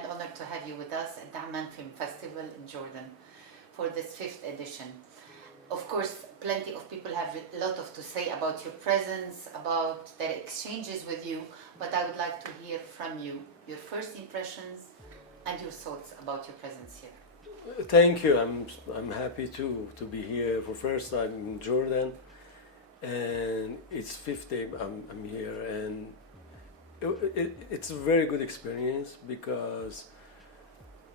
and honored to have you with us at the Amman Film Festival in Jordan for this 5th edition. Of course, plenty of people have a lot to say about your presence, about their exchanges with you, but I would like to hear from you, your first impressions and your thoughts about your presence here. Thank you. I'm happy to be here for first time in Jordan, and it's 5th day I'm here, and it's a very good experience because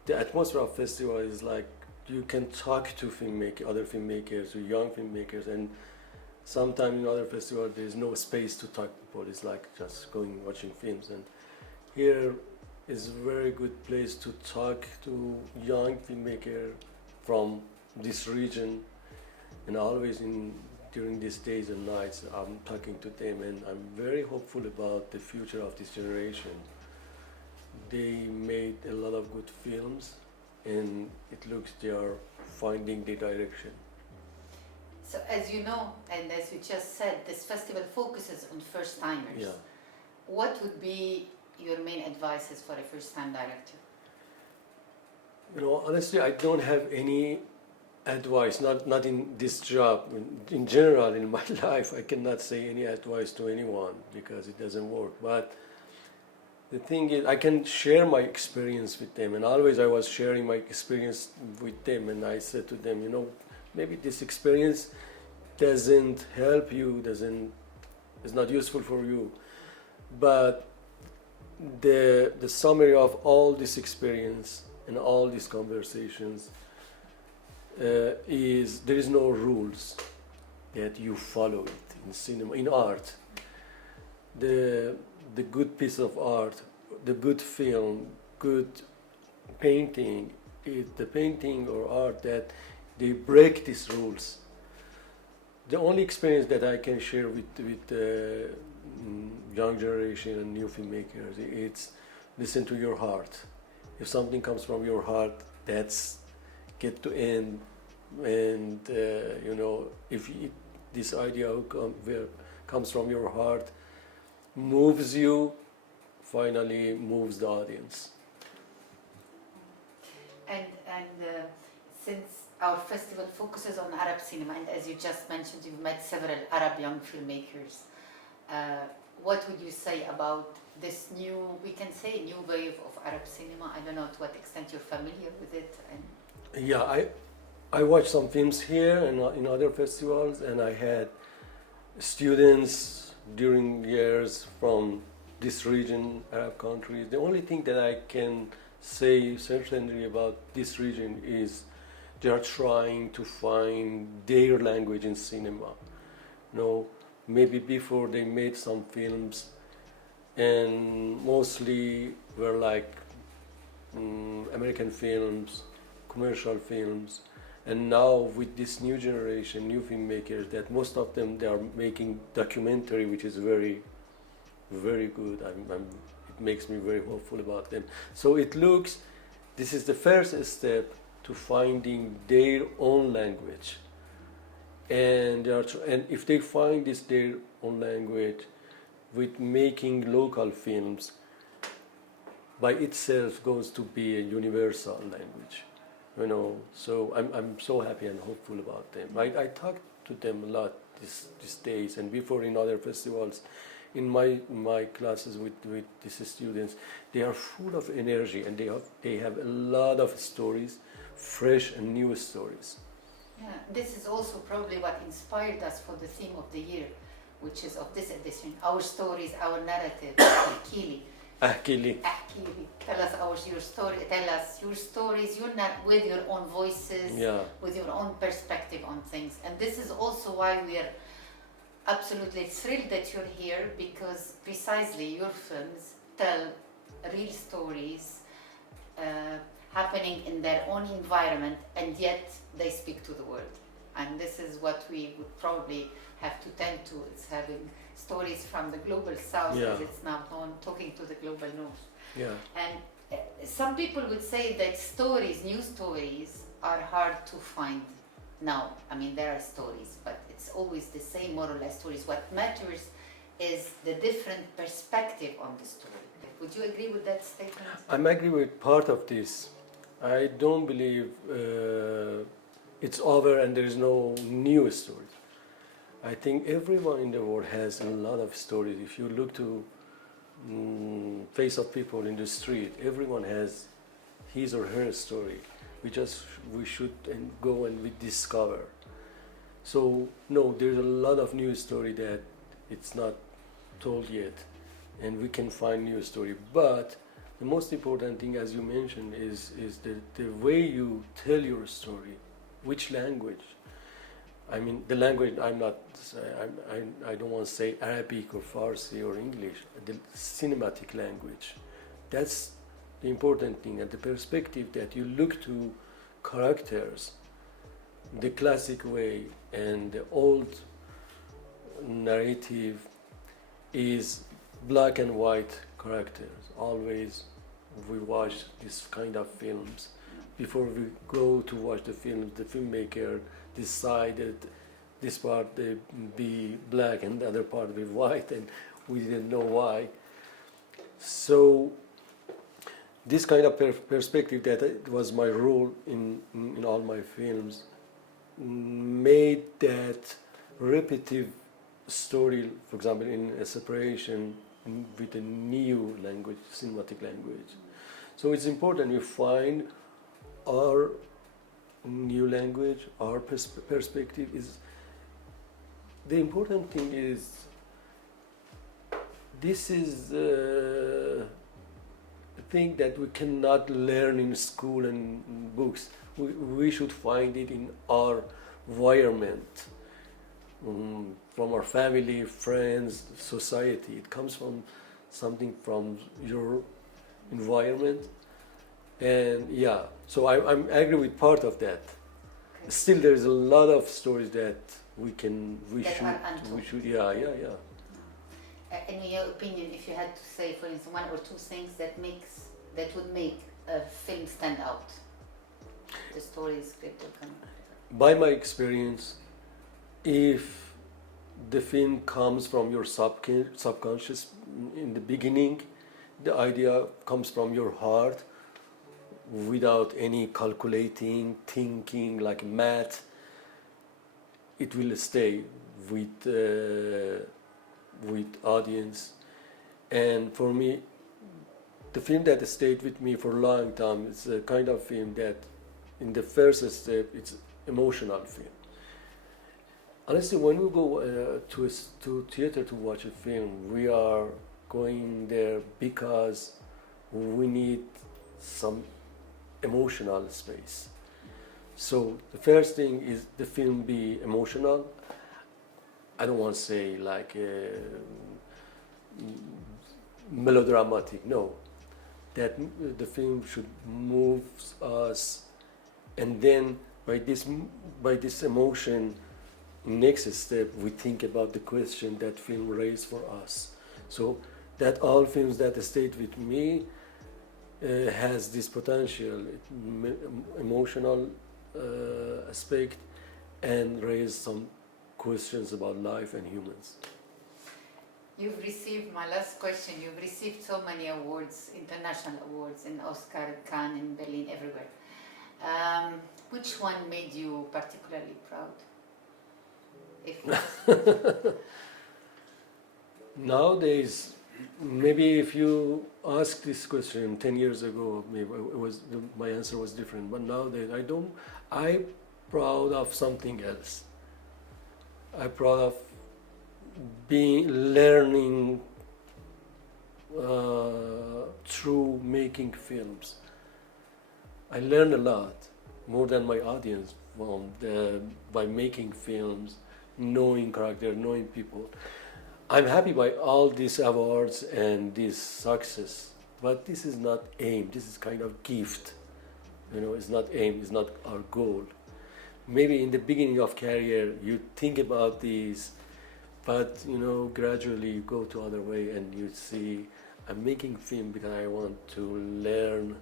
the atmosphere of festival is like you can talk to other filmmakers, to young filmmakers, and sometimes in other festivals there's no space to talk to people. It's like just going watching films, and here is a very good place to talk to young filmmakers from this region, and always during these days and nights I'm talking to them, and I'm very hopeful about the future of this generation. They made a lot of good films, and it looks they are finding the direction. So as you know, and as you just said, this festival focuses on first-timers. Yeah. What would be your main advices for a first-time director? You know, honestly, I don't have any advice, not in this job. In general, in my life, I cannot say any advice to anyone because it doesn't work. But the thing is, I can share my experience with them, and always I was sharing my experience with them, and I said to them, you know, maybe this experience doesn't help you, is not useful for you, but the summary of all this experience and all these conversations is there is no rules that you follow it in cinema, in art. The good piece of art, the good film, good painting, is the painting or art that they break these rules. The only experience that I can share with young generation and new filmmakers, it's listen to your heart. If something comes from your heart, that's get to end. And you know, if this idea comes from your heart, moves you, finally moves the audience. And since our festival focuses on Arab cinema, and as you just mentioned, you've met several Arab young filmmakers. What would you say about this new, we can say, new wave of Arab cinema? I don't know to what extent you're familiar with it. Yeah, I watched some films here and in other festivals, and I had students during years from this region, Arab countries. The only thing that I can say certainly about this region is they are trying to find their language in cinema. You know, maybe before they made some films, and mostly were like American films, commercial films. And now with this new generation, new filmmakers, that most of them, they are making documentary, which is very, very good. It makes me very hopeful about them. So it looks, this is the first step to finding their own language. And if they find their own language, with making local films, by itself goes to be a universal language. You know, so I'm so happy and hopeful about them. I talk to them a lot these days, and before in other festivals, in my classes with these students, they are full of energy, and they have a lot of stories, fresh and new stories. Yeah, this is also probably what inspired us for the theme of the year, which is of this edition, our stories, our narrative. Ahkili. Tell us your story. Tell us your stories. You're not with your own voices, with your own perspective on things. And this is also why we are absolutely thrilled that you're here, because precisely your films tell real stories happening in their own environment, and yet they speak to the world. And this is what we would probably have to tend to. It's having stories from the global south, as it's now known, talking to the global north. Yeah. And some people would say that new stories are hard to find now. I mean, there are stories, but it's always the same, more or less, stories. What matters is the different perspective on the story. Would you agree with that statement? I'm agree with part of this. I don't believe it's over and there is no new story. I think everyone in the world has a lot of stories. If you look to face of people in the street, everyone has his or her story. We should go and we discover. So no, there's a lot of new story that it's not told yet, and we can find new story. But the most important thing, as you mentioned, is the way you tell your story, which language. I mean, the language. I don't want to say Arabic or Farsi or English. The cinematic language. That's the important thing, and the perspective that you look to characters, the classic way and the old narrative is black and white characters. Always we watch this kind of films. Before we go to watch the film, the filmmaker decided this part be black and the other part be white, and we didn't know why. So this kind of perspective that it was my role in all my films made that repetitive story, for example, in a separation with a new language, cinematic language. So it's important we find our new language, our perspective is. The important thing is this is a thing that we cannot learn in school and books. We should find it in our environment, from our family, friends, society. It comes from something from your environment, and yeah. So I'm agree with part of that. Okay. Still, there is a lot of stories that we should. Yeah. In your opinion, if you had to say, for instance, one or two things that would make a film stand out, the story, script, or kind of. By my experience, if the film comes from your subconscious in the beginning, the idea comes from your heart without any calculating, thinking like math, it will stay with audience. And for me, the film that stayed with me for a long time is a kind of film that in the first step it's emotional film. Honestly, when we go to theater to watch a film, we are going there because we need some emotional space. So the first thing is the film be emotional. I don't want to say like melodramatic, no. That the film should move us, and then by this emotion, next step we think about the question that film raised for us. So that all films that stayed with me has this potential, emotional aspect, and raise some questions about life and humans. You've received, my last question, you've received so many awards, international awards in Oscar, Cannes, in Berlin, everywhere. Which one made you particularly proud? Nowadays, maybe if you ask this question 10 years ago, maybe my answer was different. But nowadays, I'm proud of something else. I'm proud of learning through making films. I learned a lot, more than my audience, by making films, knowing characters, knowing people. I'm happy by all these awards and this success, but this is not aim. This is kind of gift. It's not aim. It's not our goal. Maybe in the beginning of career you think about these, but gradually you go to other way and you see I'm making film because I want to learn.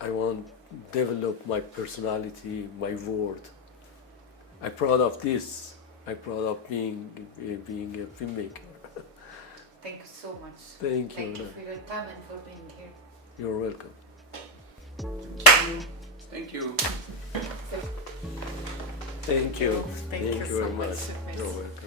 I want to develop my personality, my word. I'm proud of this. I'm proud of being a filmmaker. Thank you so much. Thank you. Thank you for your time and for being here. You're welcome. Thank you. So, Thank you. Thank you so very much. much. You're welcome.